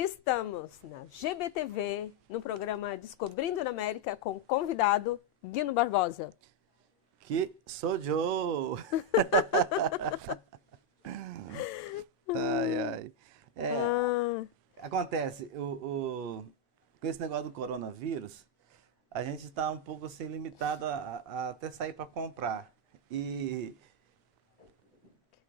Estamos na GBTV, no programa Descobrindo na América, com o convidado Guino Barbosa. Que sou Joe! Ai, ai. É, Ah, acontece, com esse negócio do coronavírus, a gente está um pouco assim limitado a até sair para comprar. E,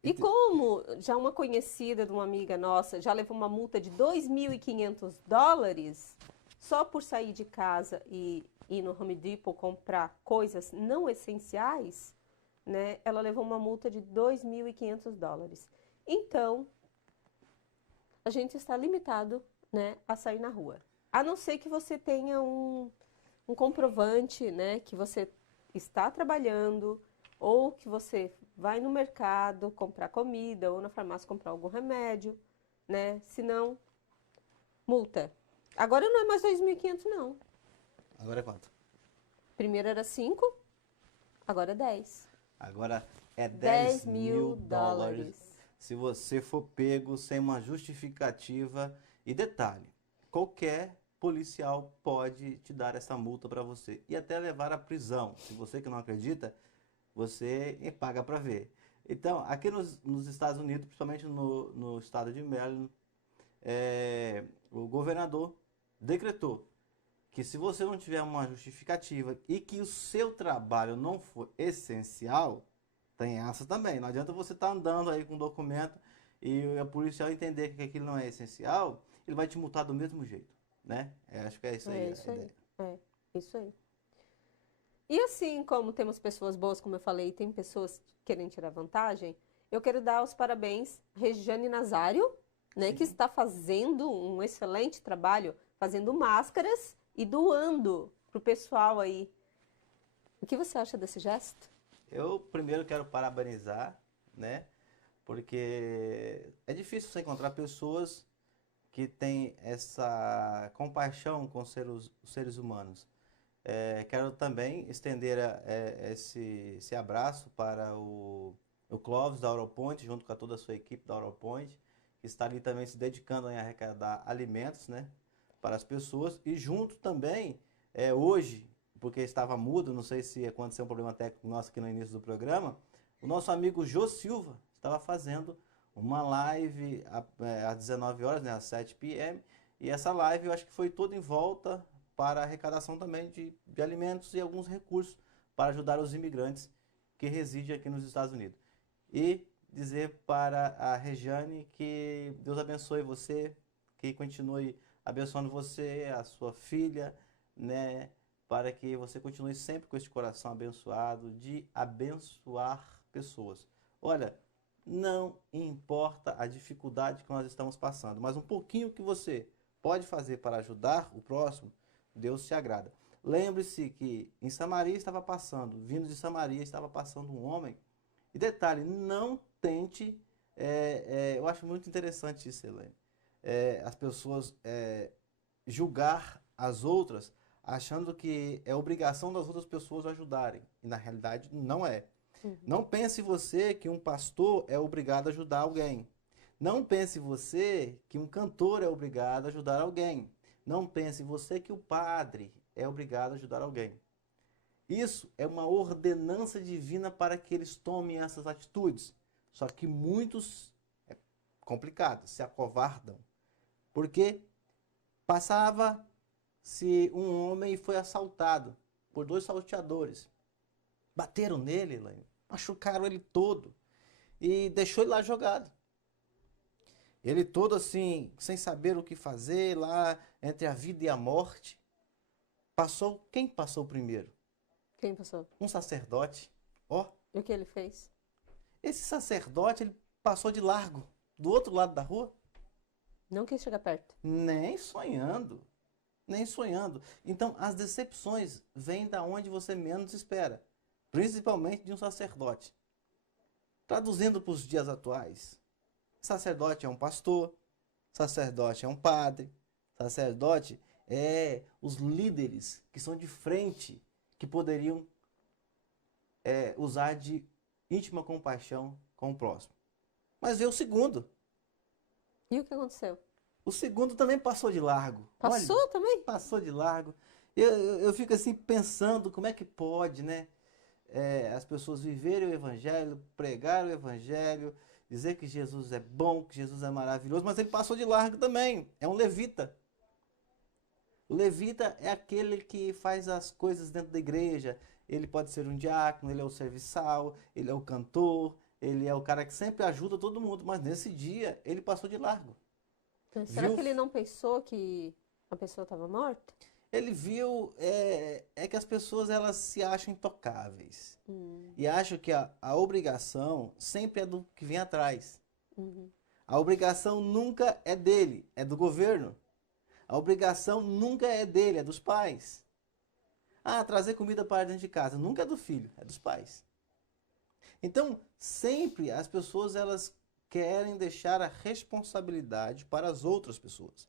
e e te- como já uma conhecida de uma amiga nossa já levou uma multa de $2.500 só por sair de casa e ir no Home Depot comprar coisas não essenciais, né? Ela levou uma multa de $2.500. Então, a gente está limitado, né, a sair na rua. A não ser que você tenha um comprovante, né, que você está trabalhando ou que você vai no mercado comprar comida ou na farmácia comprar algum remédio, né? Senão, multa. Agora não é mais 2.500 não. agora é quanto? Primeiro era 5, agora é 10. Agora é 10 dez mil mil dólares dólares. se você for pego sem uma justificativa. E detalhe, qualquer policial pode te dar essa multa para você e até levar à prisão. Se você que não acredita, você paga para ver. Então, aqui nos Estados Unidos, principalmente no estado de Maryland, o governador decretou que se você não tiver uma justificativa e que o seu trabalho não for essencial, tem essa também. Não adianta você estar andando aí com um documento e a policial entender que aquilo não é essencial, ele vai te multar do mesmo jeito, né? Acho que é isso É aí a isso aí. ideia. É, isso aí. E assim como temos pessoas boas, como eu falei, e tem pessoas que querem tirar vantagem, eu quero dar os parabéns a Regiane Nazário, né, que Sim. está fazendo um excelente trabalho, fazendo máscaras e doando pro pessoal aí. O que você acha desse gesto? Eu primeiro quero parabenizar, né? Porque é difícil você encontrar pessoas que têm essa compaixão com os seres humanos. Quero também estender esse abraço para o Clóvis da Europoint, junto com toda a sua equipe da Europoint, que está ali também se dedicando a arrecadar alimentos, né, para as pessoas. E junto também, hoje, porque estava mudo, não sei se aconteceu um problema técnico nosso aqui no início do programa, o nosso amigo Jô Silva estava fazendo uma live às 19 horas, né, às 7 p.m., e essa live eu acho que foi toda em volta para a arrecadação também de alimentos e alguns recursos para ajudar os imigrantes que residem aqui nos Estados Unidos. E dizer para a Regiane que Deus abençoe você, que continue abençoando você, a sua filha, né, para que você continue sempre com este coração abençoado de abençoar pessoas. Olha, não importa a dificuldade que nós estamos passando, mas um pouquinho que você pode fazer para ajudar o próximo, Deus se agrada. Lembre-se que em Samaria estava passando, vindo de Samaria estava passando um homem. E detalhe, não tente. Eu acho muito interessante isso, Helene. As pessoas julgar as outras achando que é obrigação das outras pessoas ajudarem. E na realidade não é. Uhum. Não pense você que um pastor é obrigado a ajudar alguém. Não pense você que um cantor é obrigado a ajudar alguém. Não pense você que o padre é obrigado a ajudar alguém. Isso é uma ordenança divina para que eles tomem essas atitudes. Só que muitos, é complicado, se acovardam. Porque passava-se um homem e foi assaltado por dois salteadores. Bateram nele, Elaine, machucaram ele todo e deixou ele lá jogado. Ele todo assim, sem saber o que fazer, lá entre a vida e a morte. Quem passou primeiro? Quem passou? Um sacerdote. Ó, E o que ele fez? esse sacerdote, ele passou de largo, do outro lado da rua, Não quis chegar perto. nem sonhando, nem sonhando. Então, as decepções vêm da onde você menos espera, principalmente de um sacerdote. Traduzindo para os dias atuais, sacerdote é um pastor, sacerdote é um padre, sacerdote é os líderes que são de frente, que poderiam usar de íntima compaixão com o próximo. Mas veio o segundo. E o que aconteceu? O segundo também passou de largo. Passou Olha, também? passou de largo. Eu fico assim pensando como é que pode, né? As pessoas viverem o evangelho, pregar o evangelho, dizer que Jesus é bom, que Jesus é maravilhoso, mas ele passou de largo também. É um levita. O levita é aquele que faz as coisas dentro da igreja. Ele pode ser um diácono, ele é o serviçal, ele é o cantor, ele é o cara que sempre ajuda todo mundo, mas nesse dia ele passou de largo. Mas será Viu? que ele não pensou que a pessoa estava morta? Ele viu que as pessoas elas se acham intocáveis Hum, e acham que a obrigação sempre é do que vem atrás. uhum. A obrigação nunca é dele, é do governo. A obrigação nunca é dele, é dos pais. Ah, trazer comida para dentro de casa nunca é do filho, é dos pais. Então, sempre as pessoas elas querem deixar a responsabilidade para as outras pessoas.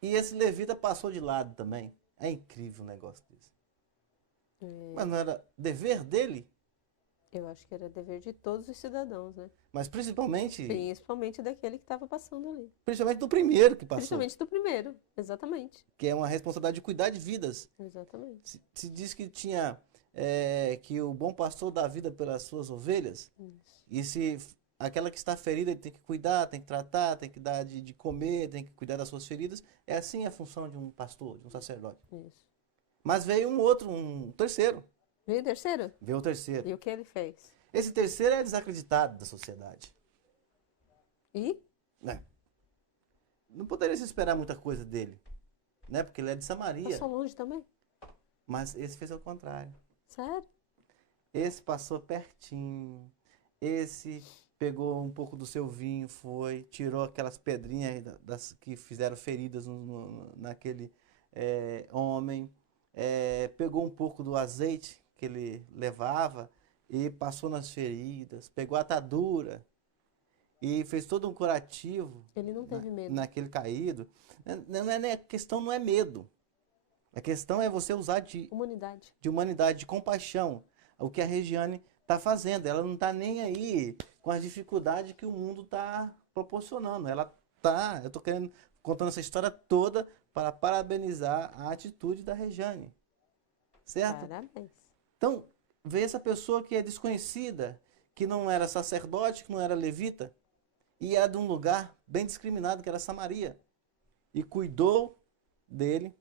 E esse levita passou de lado também. É incrível um negócio desse. Mas não era dever dele, Eu acho que era dever de todos os cidadãos, né? mas principalmente Principalmente daquele que estava passando ali. do primeiro que passou, Principalmente do primeiro, exatamente. que é uma responsabilidade de cuidar de vidas. Exatamente. Se diz que tinha que o bom pastor dá vida pelas suas ovelhas, Isso. e se aquela que está ferida ele tem que cuidar, tem que tratar, tem que dar de comer, tem que cuidar das suas feridas. É assim a função de um pastor, de um sacerdote. Isso. Mas veio um terceiro. Veio o terceiro? Veio o terceiro. E o que ele fez? Esse terceiro é desacreditado da sociedade. E? Né? Não poderia se esperar muita coisa dele, né? Porque ele é de Samaria. Passou longe também? Mas esse fez ao contrário. Sério? Esse passou pertinho. Esse pegou um pouco do seu vinho, foi, tirou aquelas pedrinhas que fizeram feridas naquele homem. Pegou um pouco do azeite que ele levava e passou nas feridas. Pegou a atadura e fez todo um curativo Ele não teve medo. naquele caído. A questão não é medo. A questão é você usar Humanidade. de humanidade, de compaixão. O que a Regiane está fazendo. Ela não está nem aí com as dificuldades que o mundo está proporcionando. Eu estou contando essa história toda para parabenizar a atitude da Regiane. Certo? Parabéns. Então, vê essa pessoa que é desconhecida, que não era sacerdote, que não era levita, e era de um lugar bem discriminado, que era Samaria. E cuidou dele,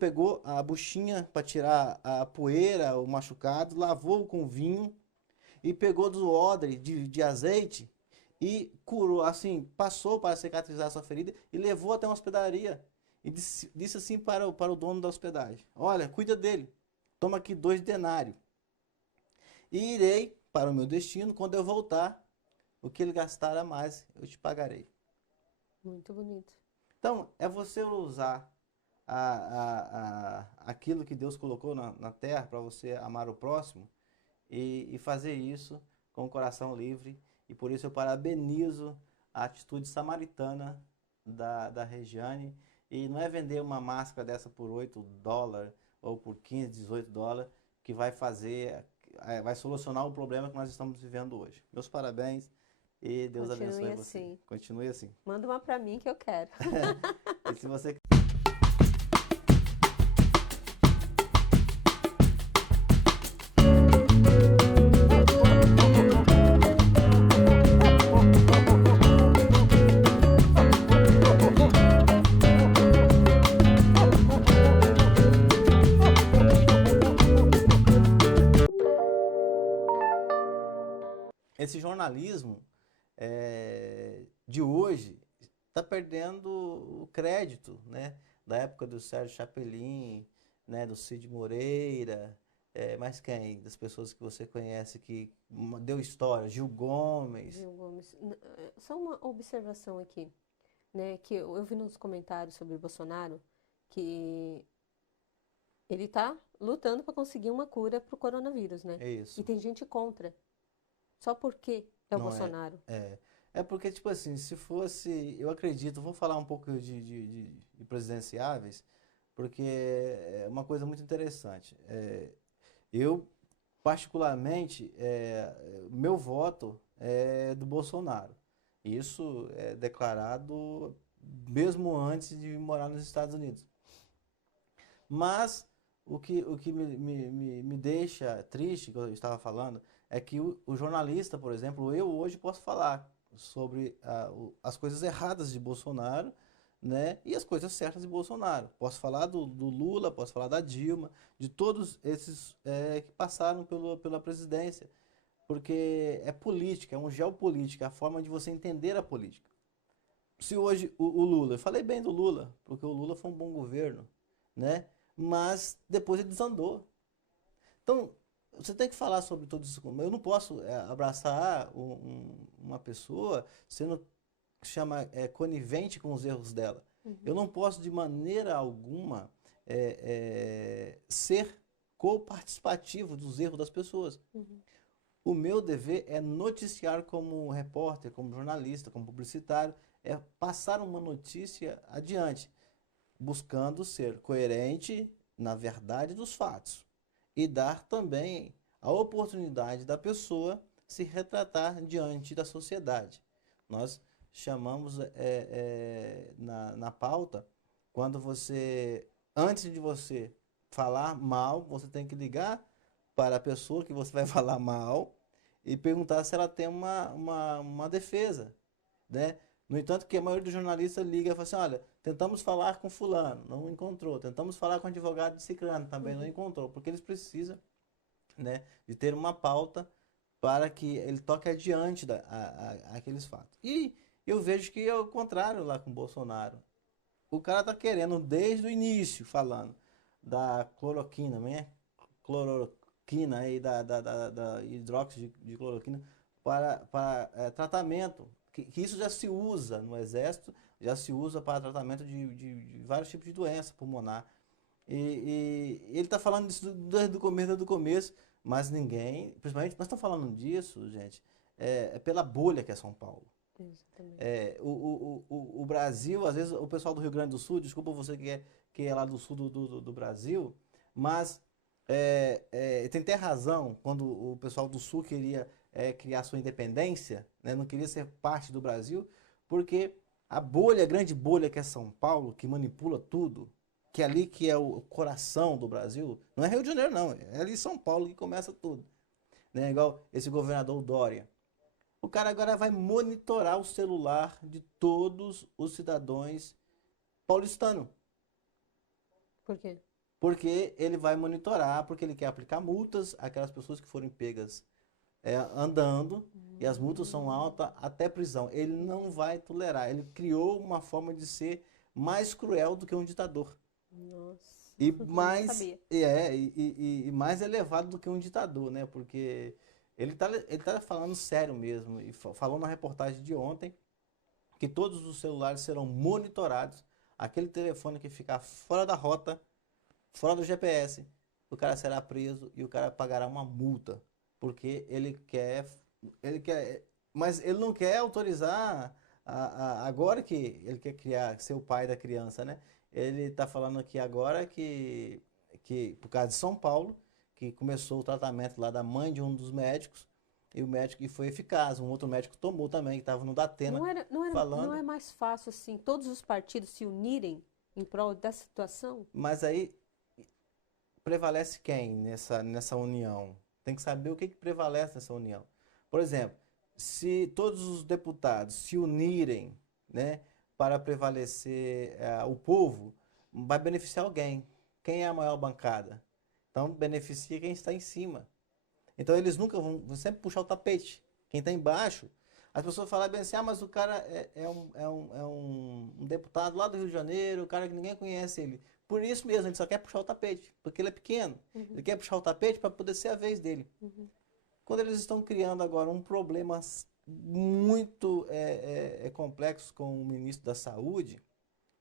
pegou a buchinha para tirar a poeira, o machucado, lavou com vinho e pegou do odre de azeite e curou, assim, passou para cicatrizar a sua ferida e levou até uma hospedaria. E disse assim para o dono da hospedagem: olha, cuida dele, toma aqui 2 denários. E irei para o meu destino, quando eu voltar, o que ele gastar a mais, eu te pagarei. Muito bonito. Então, é você usar aquilo que Deus colocou na terra para você amar o próximo e fazer isso com o coração livre. E por isso eu parabenizo a atitude samaritana da Regiane. E não é vender uma máscara dessa por $8 ou por 15, $18 que vai vai solucionar o problema que nós estamos vivendo hoje. Meus parabéns e Deus abençoe você. Assim. Continue assim. Manda uma pra mim que eu quero. E se você esse jornalismo de hoje está perdendo o crédito, né? Da época do Sérgio Chapelin, né? Do Cid Moreira, mas quem? Das pessoas que você conhece que deu história, Gil Gomes. Gil Gomes. Só uma observação aqui, né? Que eu vi nos comentários sobre o Bolsonaro que ele está lutando para conseguir uma cura para o coronavírus, né? É isso. E tem gente contra. Só porque é o Não Bolsonaro. É porque, tipo assim, se fosse, eu acredito, vou falar um pouco de presidenciáveis, porque é uma coisa muito interessante. Eu, particularmente, meu voto é do Bolsonaro. Isso é declarado mesmo antes de morar nos Estados Unidos. Mas o que me deixa triste, que eu estava falando, é que o jornalista, por exemplo, eu hoje posso falar sobre as coisas erradas de Bolsonaro, né, e as coisas certas de Bolsonaro. Posso falar do Lula, posso falar da Dilma, de todos esses que passaram pela presidência. Porque é política, é um geopolítica, a forma de você entender a política. Se hoje o Lula, eu falei bem do Lula, porque o Lula foi um bom governo, né? Mas depois ele desandou. Então, você tem que falar sobre tudo isso. Eu não posso abraçar uma pessoa sendo conivente com os erros dela. Eu Uhum. não posso, de maneira alguma, ser co-participativo dos erros das pessoas. Uhum. O meu dever é noticiar como repórter, como jornalista, como publicitário, é passar uma notícia adiante, buscando ser coerente na verdade dos fatos e dar também a oportunidade da pessoa se retratar diante da sociedade. Nós chamamos na pauta, quando você, antes de você falar mal, você tem que ligar para a pessoa que você vai falar mal e perguntar se ela tem uma defesa, né? No entanto, que a maioria dos jornalistas liga e fala assim, olha, tentamos falar com fulano, não encontrou. Tentamos falar com o advogado de ciclano, também não Uhum. encontrou. Porque eles precisam, né, de ter uma pauta para que ele toque adiante aqueles fatos. E eu vejo que é o contrário lá com o Bolsonaro. O cara tá querendo, desde o início, falando da cloroquina, né? Cloroquina aí, da hidróxido de cloroquina para tratamento. Que isso já se usa no exército, já se usa para tratamento de vários tipos de doença pulmonar. E ele está falando disso desde o começo, mas ninguém, principalmente, nós estamos falando disso, gente, é pela bolha que é São Paulo. Exatamente. O Brasil, às vezes o pessoal do Rio Grande do Sul, desculpa você que é lá do sul do Brasil, mas tem até razão quando o pessoal do Sul queria criar sua independência, né, não queria ser parte do Brasil, porque a bolha, a grande bolha que é São Paulo, que manipula tudo, que é ali que é o coração do Brasil, não é Rio de Janeiro não, é ali São Paulo que começa tudo, né, igual esse governador Dória. O cara agora vai monitorar o celular de todos os cidadãos paulistanos. Por quê? Porque ele vai monitorar, porque ele quer aplicar multas àquelas pessoas que forem pegas andando, e as multas são Hum. altas até prisão. Ele não vai tolerar. Ele criou uma forma de ser mais cruel do que um ditador. Nossa, E não mais, sabia. e mais elevado do que um ditador, né? Porque ele tá falando sério mesmo. E falou na reportagem de ontem que todos os celulares serão monitorados. Aquele telefone que ficar fora da rota, fora do GPS, o cara será preso e o cara pagará uma multa. Porque ele quer, mas ele não quer autorizar agora que ele quer criar, ser o pai da criança, né? Ele está falando aqui agora que, por causa de São Paulo, que começou o tratamento lá da mãe de um dos médicos, e o médico e foi eficaz. Um outro médico tomou também, que estava no Datena, Não falando. é mais fácil assim todos os partidos se unirem em prol da situação? Mas aí prevalece quem nessa união? Tem que saber o que prevalece nessa união. Por exemplo, se todos os deputados se unirem, né, para prevalecer o povo, vai beneficiar alguém. Quem é a maior bancada? Então beneficia quem está em cima. Então eles nunca vão sempre puxar o tapete. Quem está embaixo, as pessoas falam bem assim, mas o cara é um deputado lá do Rio de Janeiro, o cara que ninguém conhece ele. Por isso mesmo, ele só quer puxar o tapete, porque ele é pequeno. Ele Uhum. quer puxar o tapete para poder ser a vez dele. Uhum. Quando eles estão criando agora um problema muito complexo com o ministro da Saúde,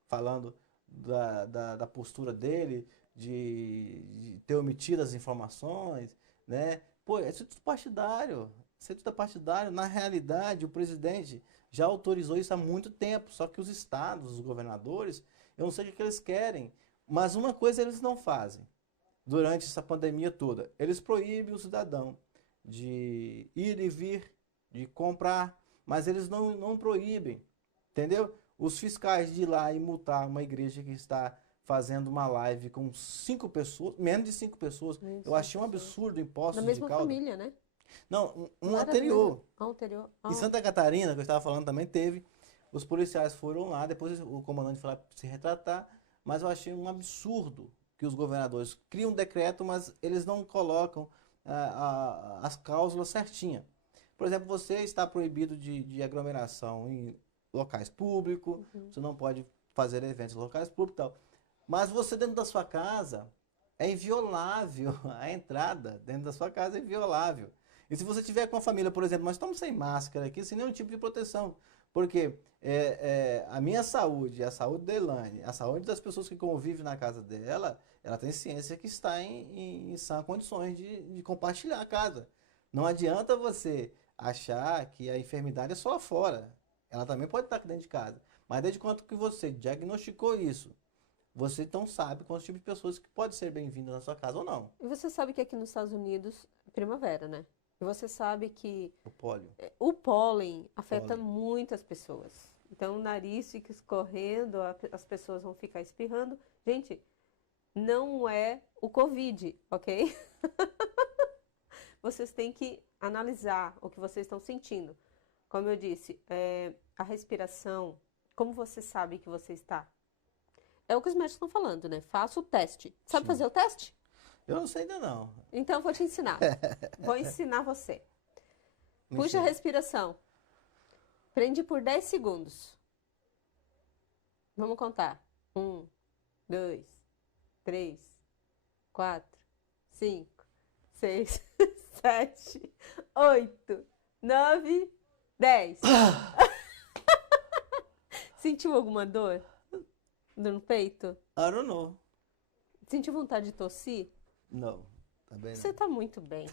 falando da postura dele, de ter omitido as informações, né? Pô, isso é tudo partidário. Isso é tudo partidário. Na realidade, o presidente já autorizou isso há muito tempo, só que os estados, os governadores, eu não sei o que eles querem, mas uma coisa eles não fazem durante essa pandemia toda. Eles proíbem o cidadão de ir e vir, de comprar, mas eles não proíbem, entendeu? os fiscais de ir lá e multar uma igreja que está fazendo uma live com 5 pessoas, menos de 5 pessoas. Eu achei um absurdo em Da Poços de mesma Caldas. família, né? Não, um Não era anterior. anterior. Em Santa Catarina, que eu estava falando, também teve. Os policiais foram lá, depois o comandante foi lá se retratar, mas eu achei um absurdo que os governadores criam um decreto, mas eles não colocam as cláusulas certinhas. Por exemplo, você está proibido de aglomeração em locais públicos, você não pode fazer eventos em locais públicos e tal. Mas você dentro da sua casa é inviolável, a entrada dentro da sua casa é inviolável. E se você tiver com a família, por exemplo, nós estamos sem máscara aqui, sem nenhum tipo de proteção. Porque a minha saúde, a saúde da Elaine, a saúde das pessoas que convivem na casa dela, ela tem ciência que está em sã condições de compartilhar a casa. Não adianta você achar que a enfermidade é só lá fora. Ela também pode estar aqui dentro de casa. Mas desde quando que você diagnosticou isso, você então sabe quantos tipos de pessoas que podem ser bem-vindas na sua casa ou não. E você sabe que aqui nos Estados Unidos, primavera, né? E você sabe que O pólio. o pólen afeta Pólen. muitas pessoas. Então, o nariz fica escorrendo, as pessoas vão ficar espirrando. Gente, não é o Covid, ok? Vocês têm que analisar o que vocês estão sentindo. Como eu disse, a respiração, como você sabe que você está? É o que os médicos estão falando, né? Faça o teste. Sabe Sim. fazer o teste? Eu não sei ainda não. Então, eu vou te ensinar. Vou ensinar você. Me Puxa a ensina. respiração. Prende por 10 segundos. Vamos contar. 1, 2, 3, 4, 5, 6, 7, 8, 9, 10. Sentiu alguma dor? Dor no peito? I don't know. Sentiu vontade de tossir? Não, também Você não. tá muito bem.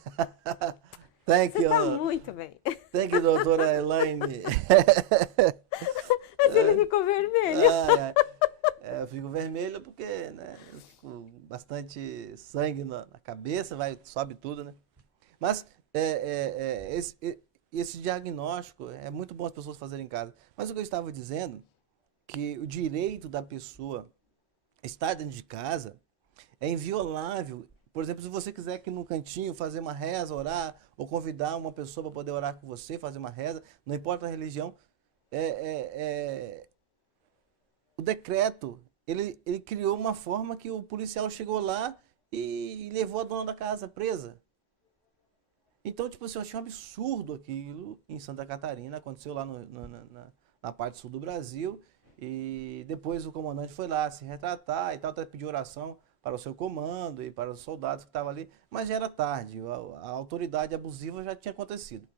Thank Você you. tá muito bem. Thank you, doutora Elaine. Mas ele ficou vermelho. Ai, ai. Eu fico vermelho porque, né, eu fico com bastante sangue na cabeça, sobe tudo, né? Mas esse diagnóstico é muito bom as pessoas fazerem em casa. Mas o que eu estava dizendo, que o direito da pessoa estar dentro de casa é inviolável. Por exemplo, se você quiser aqui no cantinho fazer uma reza, orar, ou convidar uma pessoa para poder orar com você, fazer uma reza, não importa a religião, o decreto, ele criou uma forma que o policial chegou lá e levou a dona da casa presa. Então, tipo assim, eu achei um absurdo aquilo em Santa Catarina, aconteceu lá na parte sul do Brasil, e depois o comandante foi lá se retratar e tal, até pediu oração para o seu comando e para os soldados que estavam ali, mas já era tarde, a autoridade abusiva já tinha acontecido.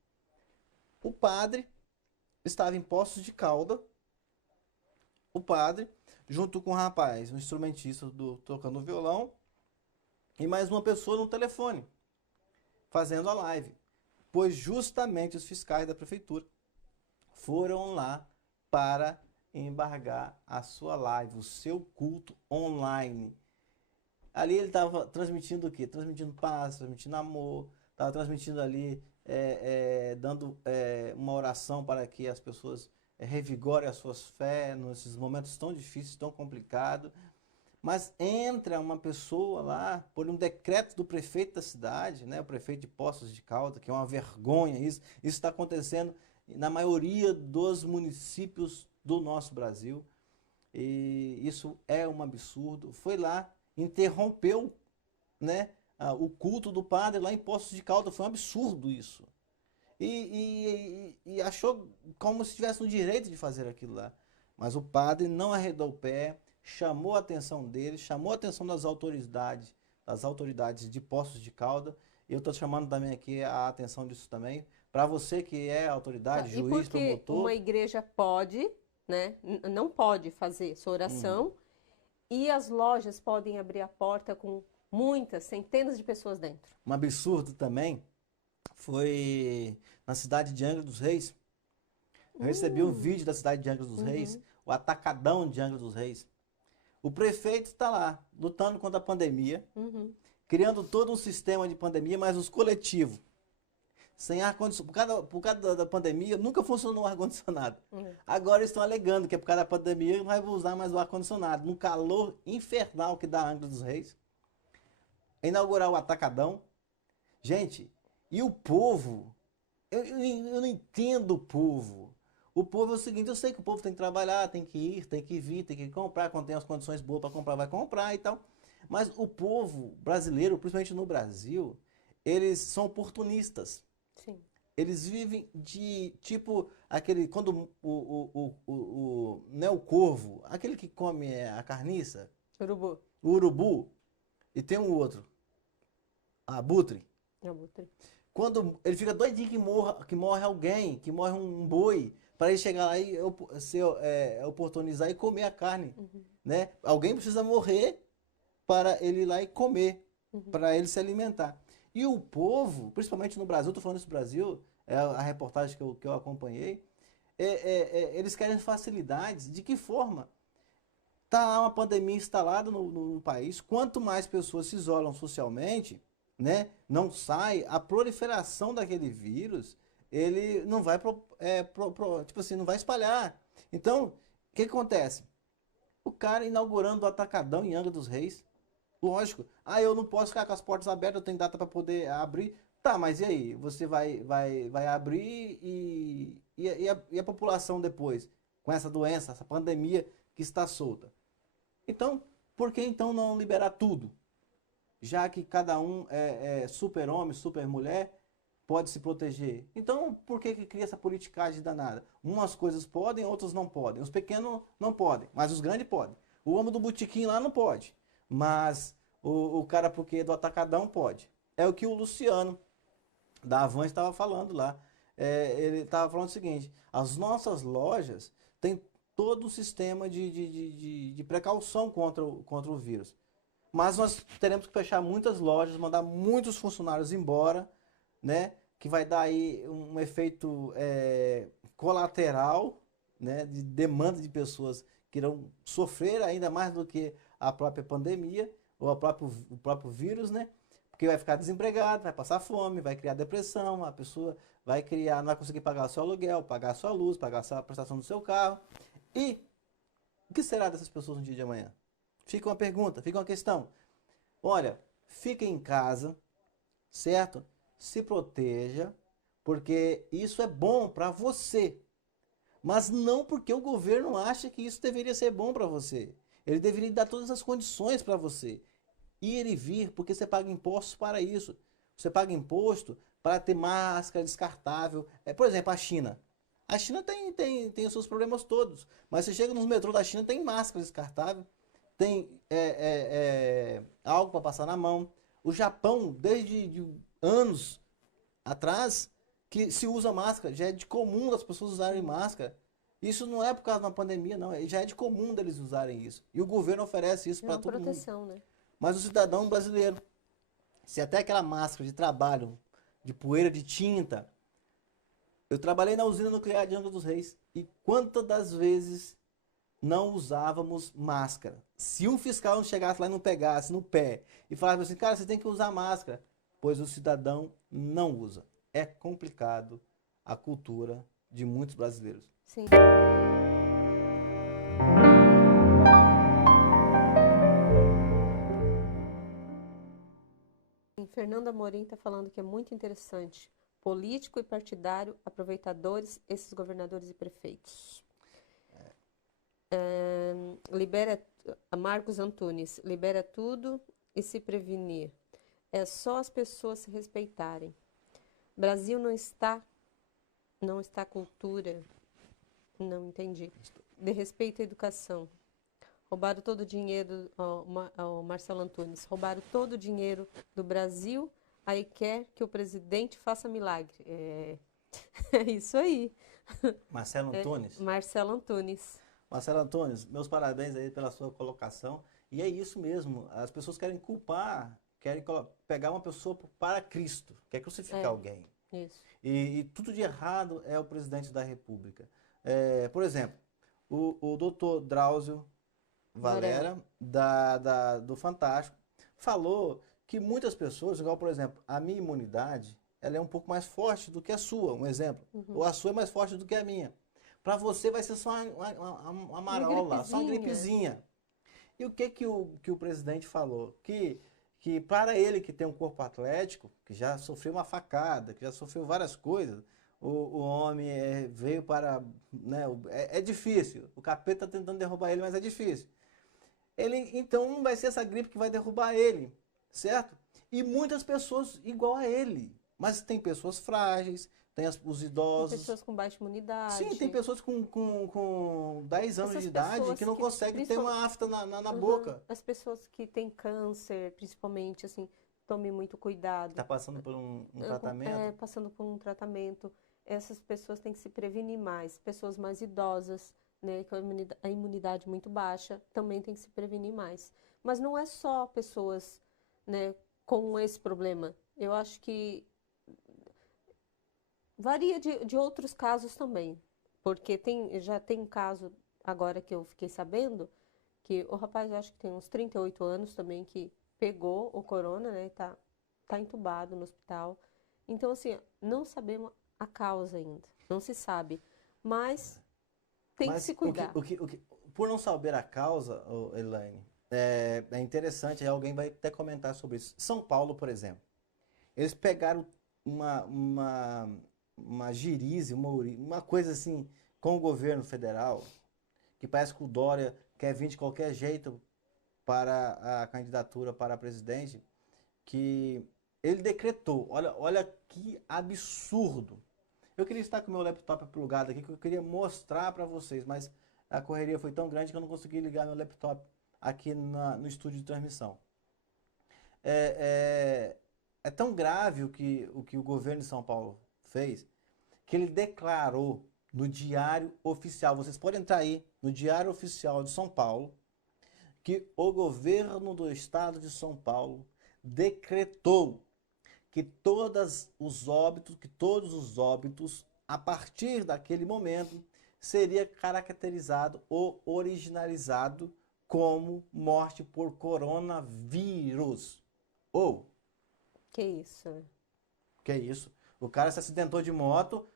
O padre estava em Poços de Caldas, o padre, junto com o rapaz, um instrumentista tocando violão, e mais uma pessoa no telefone, fazendo a live. Pois justamente os fiscais da prefeitura foram lá para embargar a sua live, o seu culto online. Ali ele estava transmitindo o quê? Transmitindo paz, transmitindo amor, estava transmitindo ali, dando uma oração para que as pessoas revigorem as suas fés nesses momentos tão difíceis, tão complicados. Mas entra uma pessoa lá, por um decreto do prefeito da cidade, né, o prefeito de Poços de Caldas, que é uma vergonha isso. Isso está acontecendo na maioria dos municípios do nosso Brasil. E isso é um absurdo. Foi lá, interrompeu, né, o culto do padre lá em Poços de Caldas. Foi um absurdo isso. E achou como se tivesse no direito de fazer aquilo lá. Mas o padre não arredou o pé, chamou a atenção dele, chamou a atenção das autoridades de Poços de Caldas. E eu estou chamando também aqui a atenção disso também. Para você que é autoridade, juiz, porque promotor. uma igreja pode, né, não pode fazer sua oração, e as lojas podem abrir a porta com muitas, centenas de pessoas dentro. Um absurdo também foi na cidade de Angra dos Reis. Eu recebi um vídeo da cidade de Angra dos Reis, o atacadão de Angra dos Reis. O prefeito está lá, lutando contra a pandemia, criando todo um sistema de pandemia, mas os coletivos sem ar-condicionado. Por causa da pandemia, nunca funcionou o ar-condicionado. Uhum. Agora eles estão alegando que é por causa da pandemia não vai usar mais o ar-condicionado. No calor infernal que dá Angra dos Reis. Inaugurar o Atacadão. Gente, e o povo? Eu não entendo o povo. O povo é o seguinte, eu sei que o povo tem que trabalhar, tem que ir, tem que vir, tem que comprar, quando tem as condições boas para comprar, vai comprar e tal. Mas o povo brasileiro, principalmente no Brasil, eles são oportunistas. Sim. Eles vivem de, tipo, aquele, quando não é o corvo, aquele que come a carniça, Urubu. o urubu, e tem um outro, a abutre. Abutre. Quando ele fica doidinho que morre alguém, que morre um boi, para ele chegar lá e oportunizar e comer a carne, Uhum. né? Alguém precisa morrer para ele ir lá e comer, Uhum. para ele se alimentar. E o povo, principalmente no Brasil, estou falando isso do Brasil, é a reportagem que eu acompanhei, eles querem facilidades. De que forma? Está lá uma pandemia instalada no país, quanto mais pessoas se isolam socialmente, né, não sai, a proliferação daquele vírus, ele não vai, tipo assim, não vai espalhar. Então, o que acontece? O cara inaugurando o Atacadão em Angra dos Reis, lógico, eu não posso ficar com as portas abertas, eu tenho data para poder abrir. Tá, mas e aí? Você vai abrir e a população depois, com essa doença, essa pandemia que está solta? Então, por que então não liberar tudo? Já que cada um é super-homem, super-mulher, pode se proteger. Então, por que cria essa politicagem danada? Umas coisas podem, outras não podem. Os pequenos não podem, mas os grandes podem. O homem do botequim lá não pode, mas o cara porque é do atacadão pode. É o que o Luciano da Avan estava falando lá. Ele estava falando o seguinte, as nossas lojas têm todo o sistema de precaução contra o vírus. Mas nós teremos que fechar muitas lojas, mandar muitos funcionários embora, né? Que vai dar aí um efeito colateral, né? De demanda de pessoas que irão sofrer ainda mais do que a própria pandemia, ou o próprio vírus, né? Porque vai ficar desempregado, vai passar fome, vai criar depressão, a pessoa não vai conseguir pagar o seu aluguel, pagar a sua luz, pagar a prestação do seu carro. E o que será dessas pessoas no dia de amanhã? Fica uma pergunta, fica uma questão. Olha, fique em casa, certo? Se proteja, porque isso é bom para você. Mas não porque o governo acha que isso deveria ser bom para você. Ele deveria dar todas as condições para você. Ir e vir, porque você paga impostos para isso. Você paga imposto para ter máscara descartável. Por exemplo, a China. A China tem os seus problemas todos. Mas você chega nos metrôs da China, tem máscara descartável, tem algo para passar na mão. O Japão, desde anos atrás, que se usa máscara. Já é de comum das pessoas usarem máscara. Isso não é por causa de uma pandemia, não. Já é de comum deles usarem isso. E o governo oferece isso É para uma todo mundo. proteção, né? Mas o cidadão brasileiro, se até aquela máscara de trabalho, de poeira de tinta. Eu trabalhei na usina nuclear de Angra dos Reis. E quantas das vezes não usávamos máscara? Se um fiscal não chegasse lá e não pegasse no pé e falasse assim, cara, você tem que usar máscara, pois o cidadão não usa. É complicado a cultura de muitos brasileiros. Sim. Fernanda Amorim está falando que é muito interessante. Político e partidário, aproveitadores, esses governadores e prefeitos. Libera, Marcos Antunes, libera tudo e se prevenir. É só as pessoas se respeitarem. Brasil não está cultura, não entendi, de respeito à educação. Roubaram todo o dinheiro, Marcelo Antunes, roubaram todo o dinheiro do Brasil, aí quer que o presidente faça milagre. É isso aí. Marcelo Antunes. Marcelo Antunes. Marcelo Antunes, meus parabéns aí pela sua colocação. E é isso mesmo, as pessoas querem culpar, querem pegar uma pessoa para Cristo, quer crucificar alguém. Isso. E tudo de errado é o presidente da República. Por exemplo, o doutor Drauzio Varela, do Fantástico, falou que muitas pessoas, igual por exemplo, a minha imunidade, ela é um pouco mais forte do que a sua, um exemplo. Uhum. Ou a sua é mais forte do que a minha. Para você vai ser só uma marola, só uma gripezinha. E o que o presidente falou? Que para ele que tem um corpo atlético, que já sofreu uma facada, que já sofreu várias coisas, o homem veio para... Né, é difícil. O capeta está tentando derrubar ele, mas é difícil. Então não vai ser essa gripe que vai derrubar ele, certo? E muitas pessoas igual a ele. Mas tem pessoas frágeis, tem os idosos. Tem pessoas com baixa imunidade. Sim, tem pessoas com 10 anos Essas de idade que não conseguem ter uma afta na boca. As pessoas que têm câncer, principalmente, assim, tome muito cuidado. Está passando por um tratamento? Passando por um tratamento. Essas pessoas têm que se prevenir mais. Pessoas mais idosas, né, com a imunidade muito baixa, também tem que se prevenir mais. Mas não é só pessoas, né, com esse problema. Eu acho que varia de outros casos também. Porque já tem caso, agora que eu fiquei sabendo, que o rapaz, eu acho que tem uns 38 anos também, que pegou o corona, né, tá entubado no hospital. Então, assim, não sabemos a causa ainda, não se sabe. Mas tem que se cuidar. Por não saber a causa, Elaine, é interessante, alguém vai até comentar sobre isso. São Paulo, por exemplo, eles pegaram uma girize, uma coisa assim, com o governo federal, que parece que o Dória quer vir de qualquer jeito para a candidatura para presidente, que ele decretou, olha que absurdo. Eu queria estar com o meu laptop plugado aqui, que eu queria mostrar para vocês, mas a correria foi tão grande que eu não consegui ligar meu laptop aqui no estúdio de transmissão. É tão grave o que o governo de São Paulo fez, que ele declarou no Diário Oficial, vocês podem entrar aí, no Diário Oficial de São Paulo, que o governo do estado de São Paulo decretou que todos os óbitos, a partir daquele momento, seria caracterizado ou originalizado como morte por coronavírus. Que isso? Que isso? O cara se acidentou de moto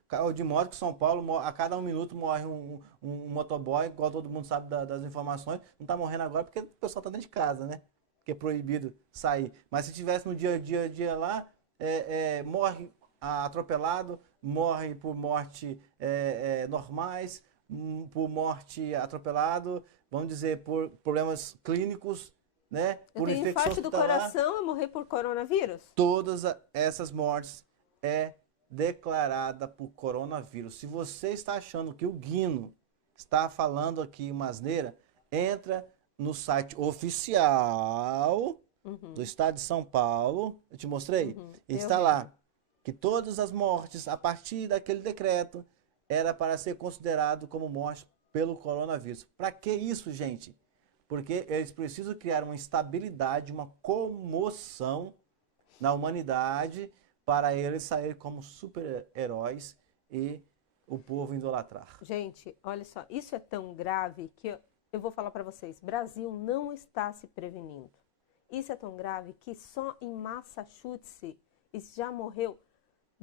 que São Paulo, a cada 1 minuto morre um motoboy, igual todo mundo sabe das informações. Não está morrendo agora porque o pessoal está dentro de casa, né? Porque é proibido sair. Mas se tivesse no dia lá, morre atropelado, morre por morte normais, por morte atropelado, vamos dizer, por problemas clínicos, né? Eu tenho infarto do coração e morrer por coronavírus? Todas essas mortes declarada por coronavírus. Se você está achando que o Guino está falando aqui uma asneira, entra no site oficial do estado de São Paulo, eu te mostrei, e está lá que todas as mortes a partir daquele decreto era para ser considerado como morte pelo coronavírus. Para que isso, gente? Porque eles precisam criar uma instabilidade, uma comoção na humanidade para eles saírem como super-heróis e o povo idolatrar. Gente, olha só, isso é tão grave que eu vou falar para vocês, Brasil não está se prevenindo. Isso é tão grave que só em Massachusetts já morreu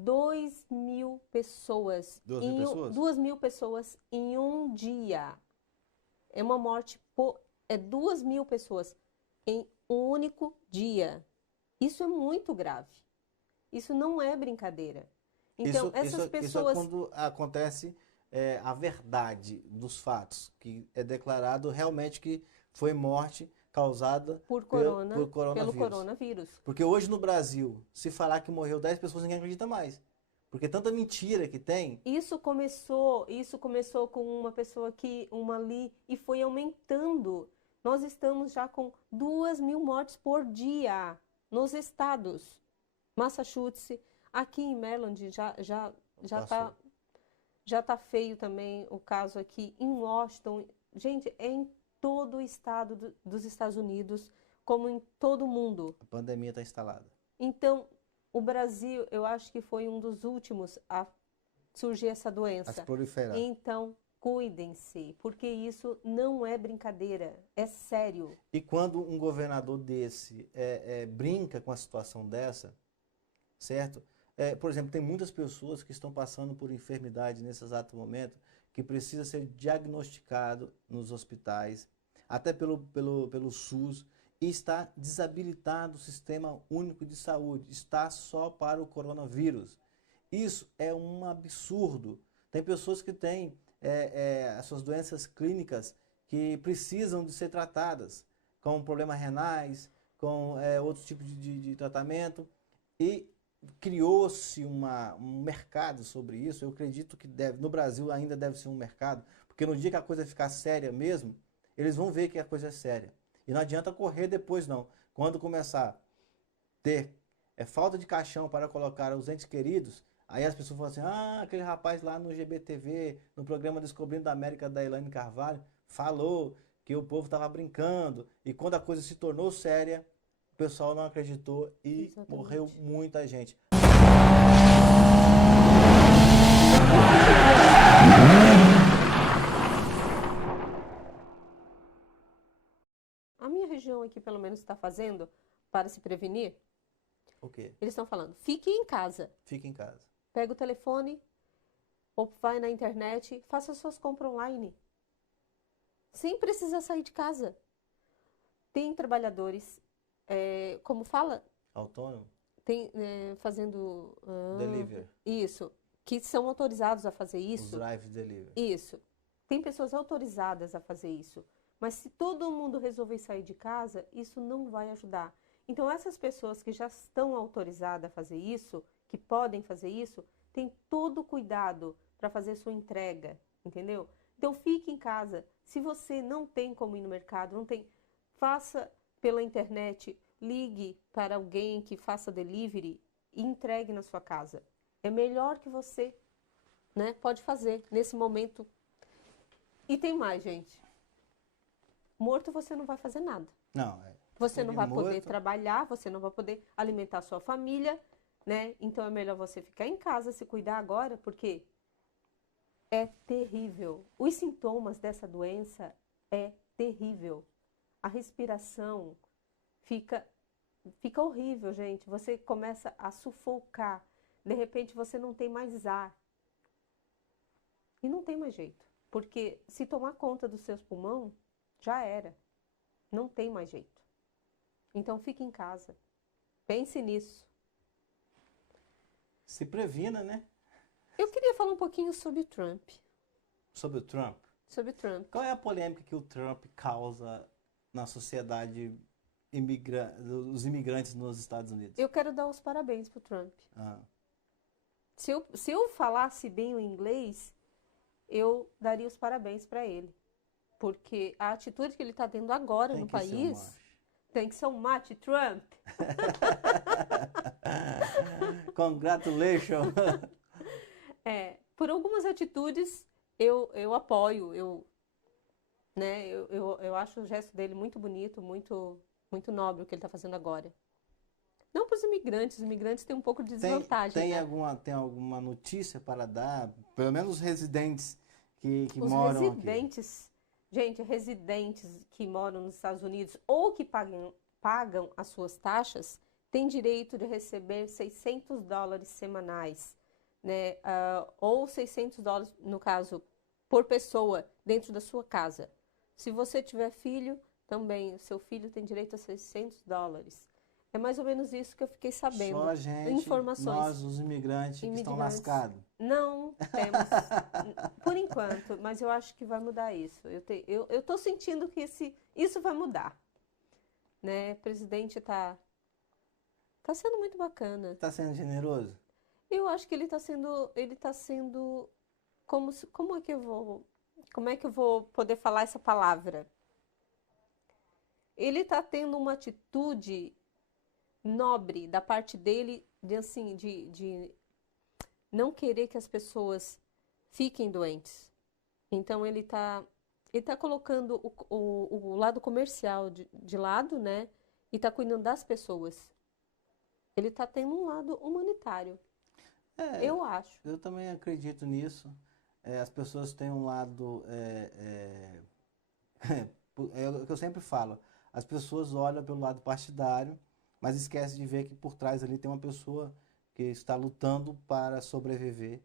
2.000 pessoas. 2.000 pessoas? 2.000 pessoas em um dia. É uma morte, 2.000 pessoas em um único dia. Isso é muito grave. Isso não é brincadeira. Então, essas pessoas... Isso é quando acontece a verdade dos fatos, que é declarado realmente que foi morte causada por coronavírus. Pelo coronavírus. Porque hoje no Brasil, se falar que morreu 10 pessoas, ninguém acredita mais. Porque tanta mentira que tem... Isso começou com uma pessoa aqui, uma ali, e foi aumentando. Nós estamos já com 2.000 mortes por dia nos estados. Massachusetts, aqui em Maryland já tá feio também o caso aqui em Washington. Gente, é em todo o estado dos Estados Unidos, como em todo o mundo. A pandemia está instalada. Então, o Brasil, eu acho que foi um dos últimos a surgir essa doença. A se proliferar. Então, cuidem-se, porque isso não é brincadeira, é sério. E quando um governador desse brinca com a situação dessa, certo? por exemplo, tem muitas pessoas que estão passando por enfermidade nesse exato momento, que precisa ser diagnosticado nos hospitais, até pelo SUS, e está desabilitado o Sistema Único de Saúde, está só para o coronavírus. Isso é um absurdo. Tem pessoas que têm as suas doenças clínicas que precisam de ser tratadas, com problemas renais, com outros tipos de tratamento, e criou-se um mercado sobre isso. Eu acredito que no Brasil ainda deve ser um mercado, porque no dia que a coisa ficar séria mesmo, eles vão ver que a coisa é séria. E não adianta correr depois, não. Quando começar a ter falta de caixão para colocar os entes queridos, aí as pessoas falam assim, aquele rapaz lá no GBTV, no programa Descobrindo da América da Elaine Carvalho, falou que o povo estava brincando, e quando a coisa se tornou séria, o pessoal não acreditou e Exatamente. morreu muita gente. A minha região aqui, pelo menos, está fazendo para se prevenir. O quê? Eles estão falando, fique em casa. Fique em casa. Pega o telefone ou vai na internet, faça suas compras online. Sem precisar sair de casa. Tem trabalhadores, como fala? Autônomo? Tem fazendo... Delivery. Isso. Que são autorizados a fazer Os isso. drive delivery. Isso. Tem pessoas autorizadas a fazer isso. Mas se todo mundo resolver sair de casa, isso não vai ajudar. Então, essas pessoas que já estão autorizadas a fazer isso, que podem fazer isso, tem todo o cuidado para fazer sua entrega, entendeu? Então, fique em casa. Se você não tem como ir no mercado, não tem, faça pela internet, ligue para alguém que faça delivery e entregue na sua casa. É melhor que você, né, pode fazer nesse momento. E tem mais, gente. Morto você não vai fazer nada. Não, Você não vai poder morto. trabalhar, você não vai poder alimentar sua família, né? Então é melhor você ficar em casa, se cuidar agora, porque é terrível. Os sintomas dessa doença é terrível. A respiração fica horrível, gente. Você começa a sufocar. De repente você não tem mais ar. E não tem mais jeito. Porque se tomar conta dos seus pulmões, já era. Não tem mais jeito. Então fique em casa. Pense nisso. Se previna, né? Eu queria falar um pouquinho sobre Trump. Sobre o Trump. Sobre Trump. Qual é a polêmica que o Trump causa na sociedade dos imigrantes nos Estados Unidos? Eu quero dar os parabéns pro Trump. Ah. Se eu falasse bem o inglês, eu daria os parabéns para ele. Porque a atitude que ele está tendo agora Tem no que ser um país macho. tem que ser um mate, Trump. Congratulations. Por algumas atitudes eu apoio, eu acho o gesto dele muito bonito, muito, muito nobre o que ele está fazendo agora. Não para os imigrantes têm um pouco de desvantagem, Tem né? tem alguma notícia para dar? Pelo menos os residentes que Os moram residentes, gente, residentes que moram nos Estados Unidos ou que pagam as suas taxas, têm direito de receber $600 semanais, né? Ou $600, no caso, por pessoa dentro da sua casa. Se você tiver filho, também, o seu filho tem direito a $600. É mais ou menos isso que eu fiquei sabendo. Só a gente, Informações. nós, os imigrantes, que estão lascados. Não temos, por enquanto, mas eu acho que vai mudar isso. Eu tô sentindo que isso vai mudar. Né? O presidente tá sendo muito bacana. Está sendo generoso? Eu acho que ele tá sendo como é que eu vou poder falar essa palavra? Ele tá tendo uma atitude nobre da parte dele de não querer que as pessoas fiquem doentes. Então ele tá colocando o lado comercial de lado, né? E tá cuidando das pessoas. Ele tá tendo um lado humanitário. Eu acho. Eu também acredito nisso. As pessoas têm um lado... é o que eu sempre falo. As pessoas olham pelo lado partidário, mas esquecem de ver que por trás ali tem uma pessoa que está lutando para sobreviver,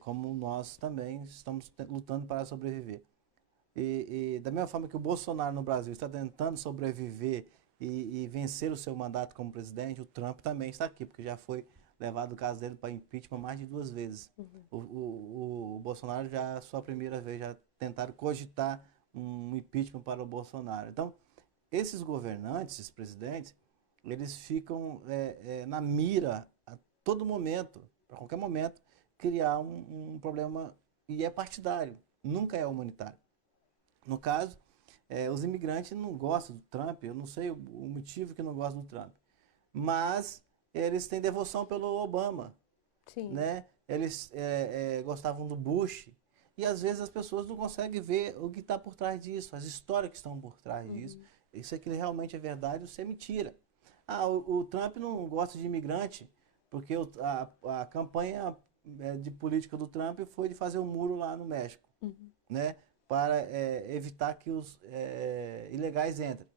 como nós também estamos lutando para sobreviver. E da mesma forma que o Bolsonaro no Brasil está tentando sobreviver e vencer o seu mandato como presidente, o Trump também está aqui, porque já foi levado o caso dele para impeachment mais de 2 vezes. O Bolsonaro já, sua primeira vez, já tentaram cogitar um impeachment para o Bolsonaro. Então, esses governantes, esses presidentes, eles ficam na mira a todo momento, a qualquer momento, criar um problema, e é partidário, nunca é humanitário. No caso, os imigrantes não gostam do Trump, eu não sei o motivo que não gostam do Trump, mas eles têm devoção pelo Obama, Sim. né? Eles gostavam do Bush, e às vezes as pessoas não conseguem ver o que está por trás disso, as histórias que estão por trás disso. Isso aqui realmente é verdade ou se é mentira. O Trump não gosta de imigrante, porque a campanha de política do Trump foi de fazer um muro lá no México, né? Para evitar que os ilegais entrem.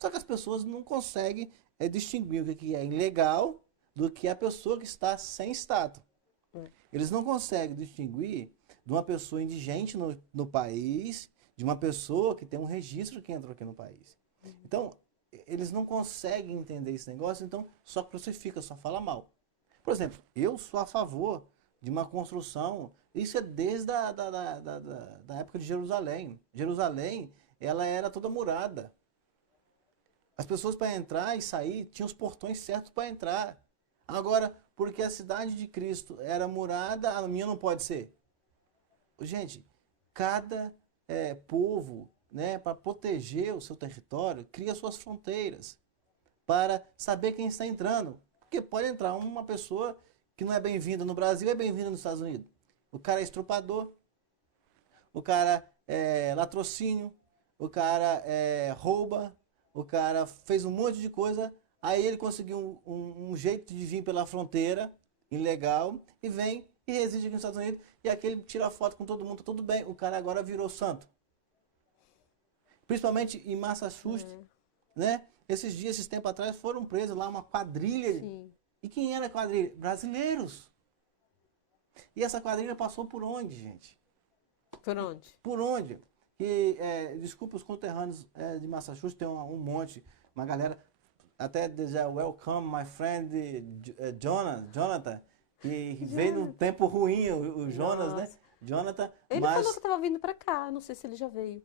Só que as pessoas não conseguem distinguir o que é ilegal do que a pessoa que está sem status. Eles não conseguem distinguir de uma pessoa indigente no país, de uma pessoa que tem um registro que entrou aqui no país. Então, eles não conseguem entender esse negócio, então só crucifica, só fala mal. Por exemplo, eu sou a favor de uma construção, isso é desde da época de Jerusalém. Jerusalém, ela era toda murada. As pessoas para entrar e sair tinham os portões certos para entrar. Agora, porque a cidade de Cristo era murada, a minha não pode ser. Gente, cada povo, né, para proteger o seu território, cria suas fronteiras para saber quem está entrando. Porque pode entrar uma pessoa que não é bem-vinda no Brasil, é bem-vinda nos Estados Unidos. O cara é estrupador, o cara é latrocínio, o cara rouba, o cara fez um monte de coisa, aí ele conseguiu um jeito de vir pela fronteira, ilegal, e vem e reside aqui nos Estados Unidos, e aquele tira foto com todo mundo, tá tudo bem, o cara agora virou santo. Principalmente em Massachusetts, né? Esses tempos atrás foram presos lá uma quadrilha. Sim. E quem era a quadrilha? Brasileiros. E essa quadrilha passou por onde, gente? Por onde? Por onde? Que, desculpa, os conterrâneos de Massachusetts tem um monte, uma galera, até dizer welcome my friend Jonathan, que veio num tempo ruim, o Jonas, Nossa. né? Jonathan, Ele mas falou que estava vindo para cá, não sei se ele já veio.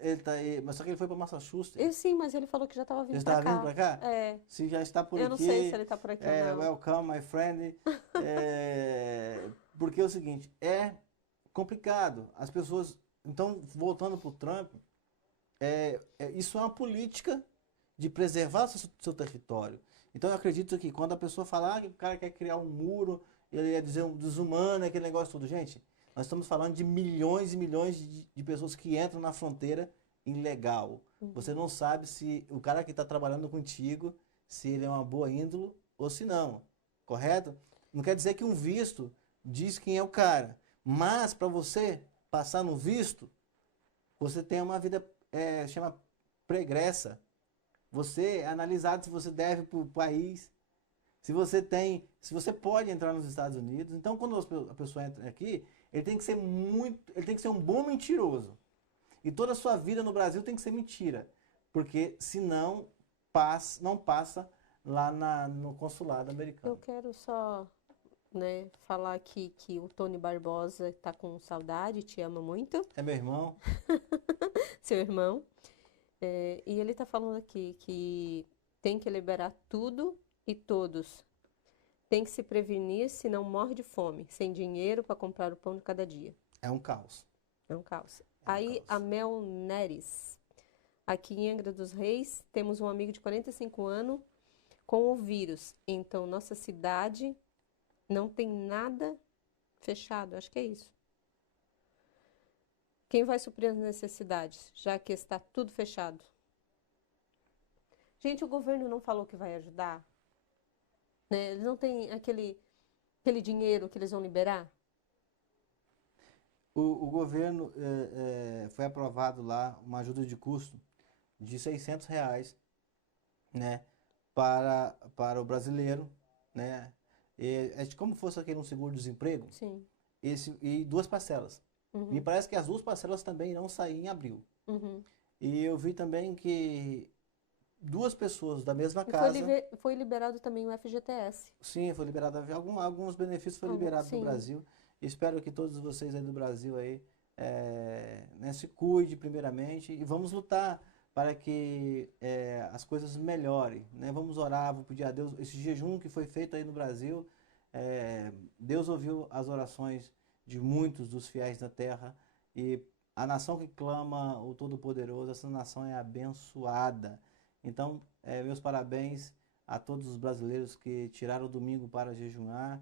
ele tá aí, mas só que ele foi para Massachusetts. Sim, mas ele falou que já estava vindo Ele para estava vindo cá. para cá? Se já está por Eu aqui. não sei se ele está por aqui ou não. Welcome, my friend. Porque é o seguinte, é complicado. As pessoas. Então, voltando para o Trump, isso é uma política de preservar o seu território. Então, eu acredito que quando a pessoa falar que o cara quer criar um muro, ele ia dizer um desumano, aquele negócio todo. Gente, nós estamos falando de milhões e milhões de pessoas que entram na fronteira ilegal. Você não sabe se o cara que está trabalhando contigo, se ele é uma boa índole ou se não. Correto? Não quer dizer que um visto diz quem é o cara. Mas para você passar no visto, você tem uma vida, chama pregressa. Você é analisado se você deve para o país, se você pode entrar nos Estados Unidos. Então, quando a pessoa entra aqui, ele tem que ser um bom mentiroso. E toda a sua vida no Brasil tem que ser mentira. Porque senão não passa lá no consulado americano. Eu quero só, falar aqui que o Tony Barbosa está com saudade, te ama muito. É meu irmão. Seu irmão. E ele está falando aqui que tem que liberar tudo e todos. Tem que se prevenir, senão morre de fome, sem dinheiro para comprar o pão de cada dia. É um caos. É um caos. Aí, a Mel Neres. Aqui em Angra dos Reis, temos um amigo de 45 anos com o vírus. Então, nossa cidade não tem nada fechado. Acho que é isso. Quem vai suprir as necessidades, já que está tudo fechado? Gente, o governo não falou que vai ajudar? Né? Eles não têm aquele dinheiro que eles vão liberar? O governo foi aprovado lá uma ajuda de custo de R$ 600, né, para o brasileiro, né? É como fosse aquele um seguro-desemprego, Sim. e 2 parcelas. Me Uhum. parece que as 2 parcelas também irão sair em abril. Uhum. E eu vi também que 2 pessoas da mesma E casa, foi liberado também o FGTS. sim, foi liberado, alguns benefícios foram liberados no Sim. Brasil. Espero que todos vocês aí do Brasil aí, né, se cuide primeiramente e vamos lutar para que as coisas melhorem, né? Vamos orar, vamos pedir a Deus. Esse jejum que foi feito aí no Brasil, Deus ouviu as orações de muitos dos fiéis da terra e a nação que clama o Todo-Poderoso, essa nação é abençoada. Então, meus parabéns a todos os brasileiros que tiraram o domingo para jejuar.